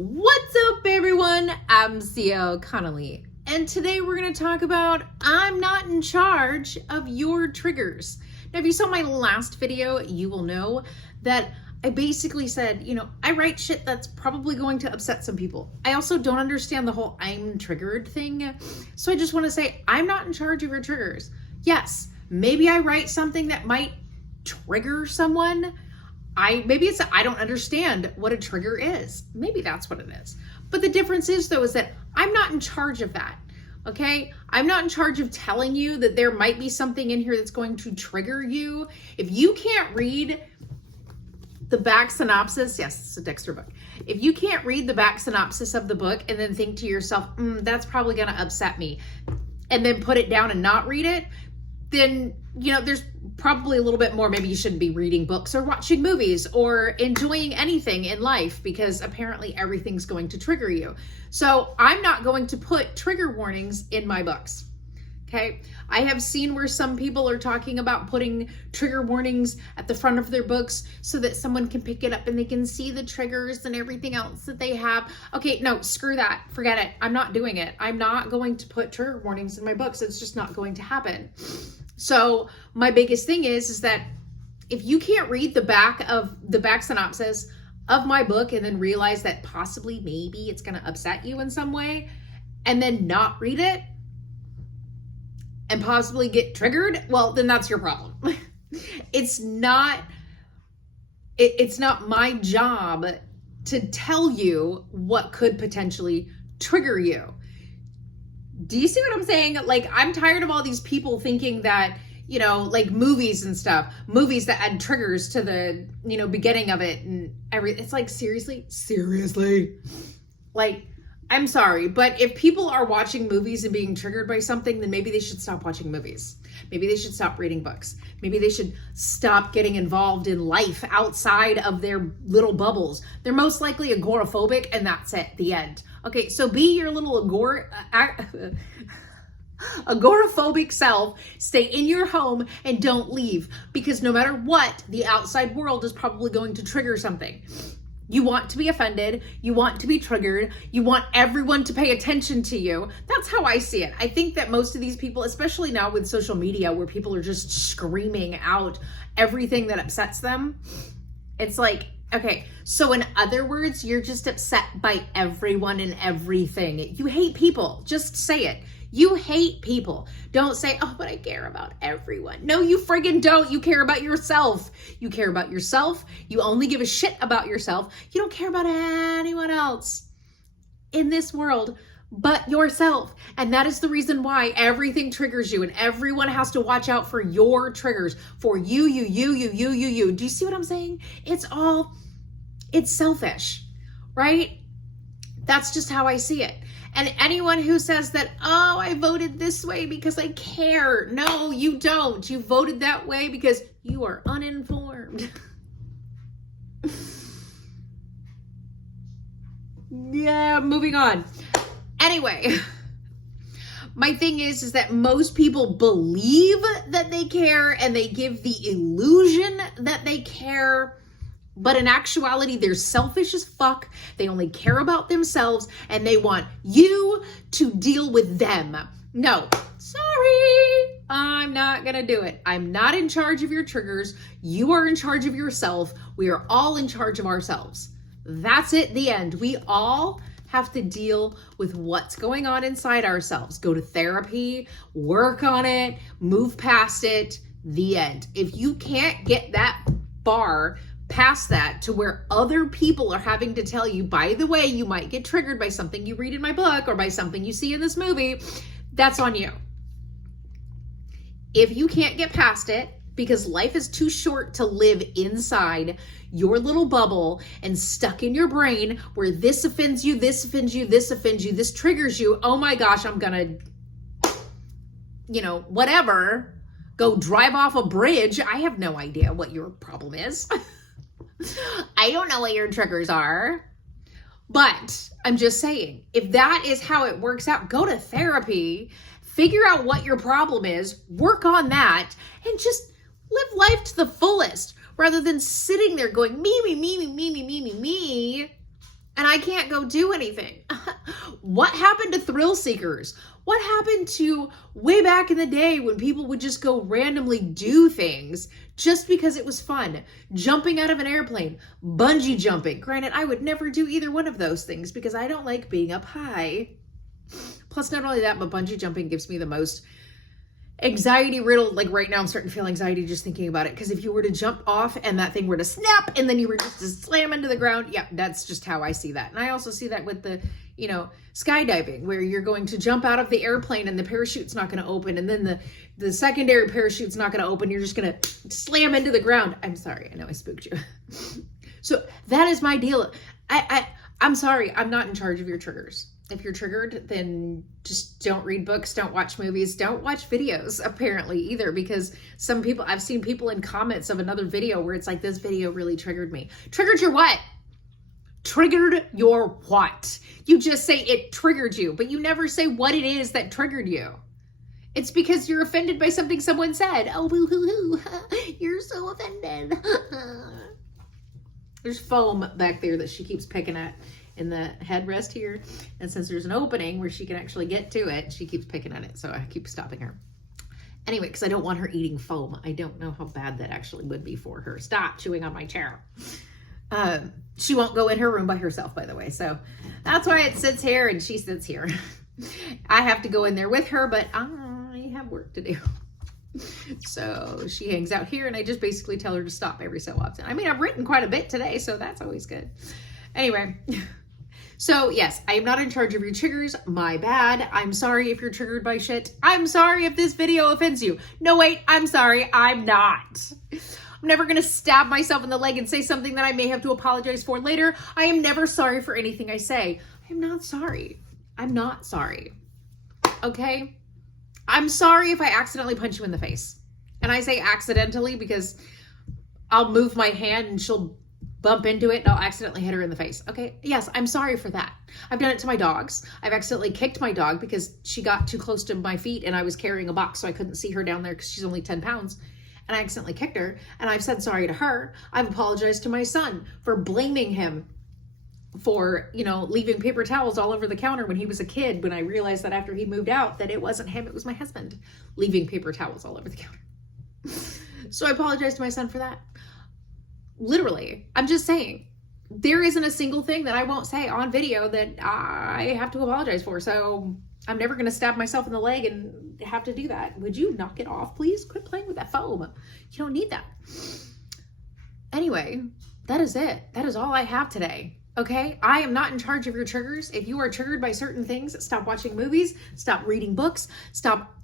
What's up, everyone? I'm CEO Connolly, and today we're going to talk about I'm not in charge of your triggers. Now, if you saw my last video, you will know that I basically said, I write shit that's probably going to upset some people. I also don't understand the whole I'm triggered thing, so I just want to say I'm not in charge of your triggers. Yes, maybe I write something that might trigger someone. Maybe it's I don't understand what a trigger is. Maybe that's what it is. But the difference is, though, is that I'm not in charge of that. Okay? I'm not in charge of telling you that there might be something in here that's going to trigger you. If you can't read the back synopsis, yes, it's a Dexter book. If you can't read the back synopsis of the book and then think to yourself, that's probably going to upset me, and then put it down and not read it, then, there's probably a little bit more. Maybe you shouldn't be reading books or watching movies or enjoying anything in life, because apparently everything's going to trigger you. So I'm not going to put trigger warnings in my books. Okay. I have seen where some people are talking about putting trigger warnings at the front of their books so that someone can pick it up and they can see the triggers and everything else that they have. Okay, no, screw that. Forget it. I'm not doing it. I'm not going to put trigger warnings in my books. It's just not going to happen. So my biggest thing is that if you can't read the back synopsis of my book and then realize that possibly maybe it's going to upset you in some way, and then not read it and possibly get triggered, well, then that's your problem. It's not my job to tell you what could potentially trigger you. Do you see what I'm saying? Like, I'm tired of all these people thinking that, like movies and stuff, movies that add triggers to the, beginning of it and it's like, seriously, like, I'm sorry, but if people are watching movies and being triggered by something, then maybe they should stop watching movies. Maybe they should stop reading books. Maybe they should stop getting involved in life outside of their little bubbles. They're most likely agoraphobic, and that's it, the end. Okay, so be your little agoraphobic self, stay in your home and don't leave, because no matter what, the outside world is probably going to trigger something. You want to be offended, you want to be triggered, you want everyone to pay attention to you. That's how I see it. I think that most of these people, especially now with social media where people are just screaming out everything that upsets them, it's like, okay, so in other words, you're just upset by everyone and everything. You hate people. Just say it. You hate people. Don't say, oh, but I care about everyone. No, you friggin' don't. You care about yourself. You care about yourself. You only give a shit about yourself. You don't care about anyone else in this world but yourself. And that is the reason why everything triggers you, and everyone has to watch out for your triggers, for you. Do you see what I'm saying? It's selfish, right? That's just how I see it. And anyone who says that, oh, I voted this way because I care. No, you don't. You voted that way because you are uninformed. Yeah, moving on. Anyway, my thing is that most people believe that they care and they give the illusion that they care. But in actuality, they're selfish as fuck. They only care about themselves and they want you to deal with them. No, sorry, I'm not gonna do it. I'm not in charge of your triggers. You are in charge of yourself. We are all in charge of ourselves. That's it, the end. We all have to deal with what's going on inside ourselves. Go to therapy, work on it, move past it, the end. If you can't get that far past that to where other people are having to tell you, by the way, you might get triggered by something you read in my book or by something you see in this movie, that's on you. If you can't get past it, because life is too short to live inside your little bubble and stuck in your brain where this offends you, this offends you, this offends you, this triggers you, oh my gosh, I'm gonna, whatever, go drive off a bridge. I have no idea what your problem is. I don't know what your triggers are, but I'm just saying, if that is how it works out, go to therapy, figure out what your problem is, work on that, and just live life to the fullest rather than sitting there going, me. and I can't go do anything. What happened to thrill seekers? What happened to way back in the day when people would just go randomly do things just because it was fun? Jumping out of an airplane, bungee jumping. Granted, I would never do either one of those things because I don't like being up high. Plus, not only that, but bungee jumping gives me the most anxiety riddled. Like right now I'm starting to feel anxiety just thinking about it, because if you were to jump off and that thing were to snap and then you were just to slam into the ground, yeah, that's just how I see that. And I also see that with the, you know, skydiving, where you're going to jump out of the airplane and the parachute's not going to open, and then the secondary parachute's not going to open, you're just going to slam into the ground. I'm sorry, I know I spooked you. So that is my deal. I'm sorry, I'm not in charge of your triggers. If you're triggered, then just don't read books, don't watch movies, don't watch videos apparently either, because some people, I've seen people in comments of another video where it's like, this video really triggered me. Triggered your what? Triggered your what? You just say it triggered you, but you never say what it is that triggered you. It's because you're offended by something someone said. Oh, boo hoo hoo, you're so offended. There's foam back there that she keeps picking at in the headrest here, and since there's an opening where she can actually get to it, she keeps picking at it, so I keep stopping her. Anyway, because I don't want her eating foam. I don't know how bad that actually would be for her. Stop chewing on my chair. She won't go in her room by herself, by the way, so that's why it sits here and she sits here. I have to go in there with her, but I have work to do. So she hangs out here, and I just basically tell her to stop every so often. I mean, I've written quite a bit today, so that's always good. Anyway, so yes, I am not in charge of your triggers. My bad. I'm sorry if you're triggered by shit. I'm sorry if this video offends you. No, wait, I'm sorry. I'm not. I'm never going to stab myself in the leg and say something that I may have to apologize for later. I am never sorry for anything I say. I'm not sorry. I'm not sorry. Okay? I'm sorry if I accidentally punch you in the face. And I say accidentally because I'll move my hand and she'll bump into it and I'll accidentally hit her in the face. Okay, yes, I'm sorry for that. I've done it to my dogs. I've accidentally kicked my dog because she got too close to my feet and I was carrying a box, so I couldn't see her down there because she's only 10 pounds. And I accidentally kicked her, and I've said sorry to her. I've apologized to my son for blaming him for, you know, leaving paper towels all over the counter when he was a kid, when I realized that after he moved out that it wasn't him, it was my husband leaving paper towels all over the counter. So I apologized to my son for that. Literally, I'm just saying, there isn't a single thing that I won't say on video that I have to apologize for. So I'm never going to stab myself in the leg and have to do that. Would you knock it off, please? Quit playing with that foam. You don't need that. Anyway, that is it. That is all I have today. Okay? I am not in charge of your triggers. If you are triggered by certain things, stop watching movies, stop reading books, stop,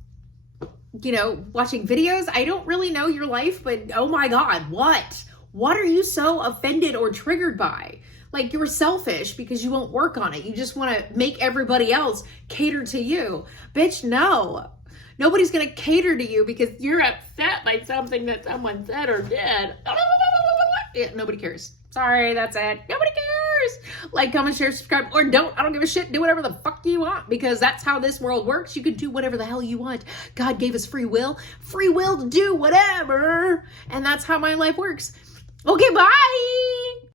you know, watching videos. I don't really know your life, but oh my God, what? What are you so offended or triggered by? Like, you're selfish because you won't work on it. You just want to make everybody else cater to you. Bitch, no. Nobody's going to cater to you because you're upset by something that someone said or did. Yeah, nobody cares. Sorry, that's it. Nobody cares. Like, comment, share, subscribe, or don't. I don't give a shit. Do whatever the fuck you want, because that's how this world works. You can do whatever the hell you want. God gave us free will. Free will to do whatever. And that's how my life works. Okay, bye.